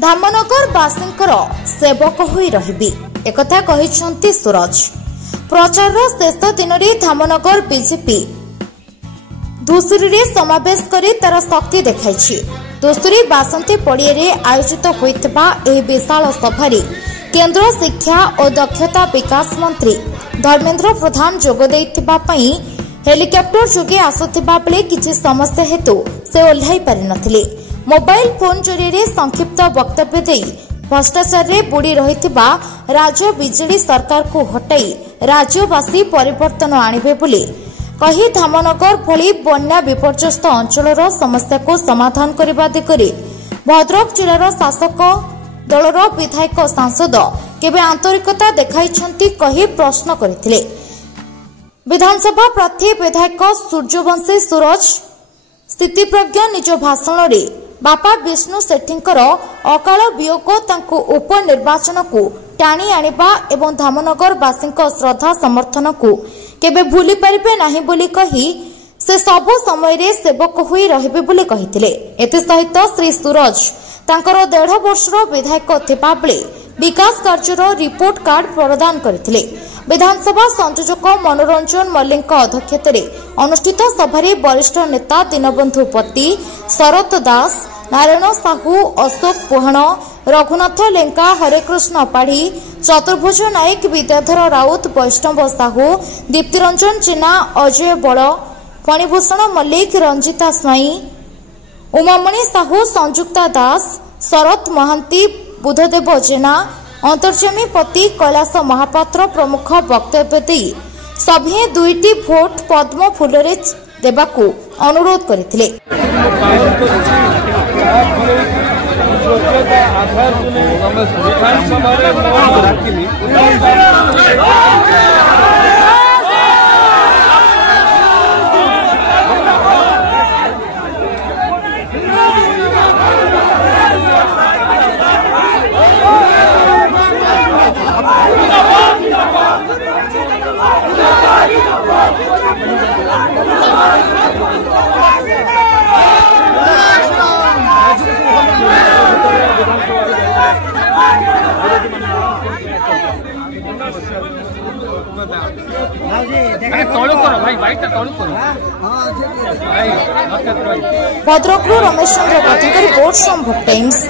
धामनगर बासींकर सेवक होई रहिबी एकथा कहिसंती सूरज। प्रचार शेष दिन में धामनगर बीजेपी धुसुरी रे समावेश करी तार शक्ति देखाइछि। धुसुरी बासंती पड़िए आयोजित होइतबा एही विशाल सभारे केंद्र शिक्षा और दक्षता विकास मंत्री धर्मेंद्र प्रधान जोग दैथिबा पई हेलिकॉप्टर जोगे आसुथिबा बेले किछि समस्या हेतु से ओल्हाई पारि नथिले। मोबाइल फोन जरिए संक्षिप्त वक्तव्य दे भ्रष्टाचार रे बुड़ी रहिथिबा राज्य बिजेडी सरकार को हटाई राज्यवासी परिवर्तन आनिबे बोली कही धामनगर भली बन्या विपर्यस्त अंचलर समस्या को समाधान करबा दिगरे भद्रक जिलार शासक दलर विधायक सांसद केबे आंतरिकता देखाइछंती कही प्रश्न करथिले। विधानसभा प्रार्थी विधायक सूर्यवंशी सूरज स्थितिप्रज्ञ निज भाषण रे बापा विष्णु सेठींकर अकाल वियोग तांको उपनिर्वाचन को टाणी आनिबा एवं धामनगर बासींक श्रद्धा समर्थन को केबे भूली परिबे नाही बोली कही से सबु समय रे सेवक होई रहिबे बोली कहिथिले। एते सहित श्री सूरज तांकर 1.5 वर्षर विधायक थिबा बेले विकास कार्यर रिपोर्ट कार्ड प्रदान करथिले। विधानसभा संयोजक मनोरंजन मल्लिक अध्यक्षतार अनुष्ठित सभारे वरिष्ठ नेता दीनबंधु पति, शरत दास, नारायण साहू, अशोक पुहाण, रघुनाथ लेंका, हरेकृष्ण पाढ़ी, चतुर्भुज नायक, विद्याधर राउत, वैष्णव साहू, दीप्तिरंजन जेना, अजय बड़, फणीभूषण मल्लिक, रंजिता स्वाई, उमामणि साहू, संयुक्ता दास, शरत महांती, बुधदेव जेना, अंतर्जामी पति, कैलाश महापात्र प्रमुख वक्तव्य दे सभी 2टी भोट पद्म फूलरे देबाकू अनुरोध करथिले। Bhadrak Ramesh Chandra report from vote times.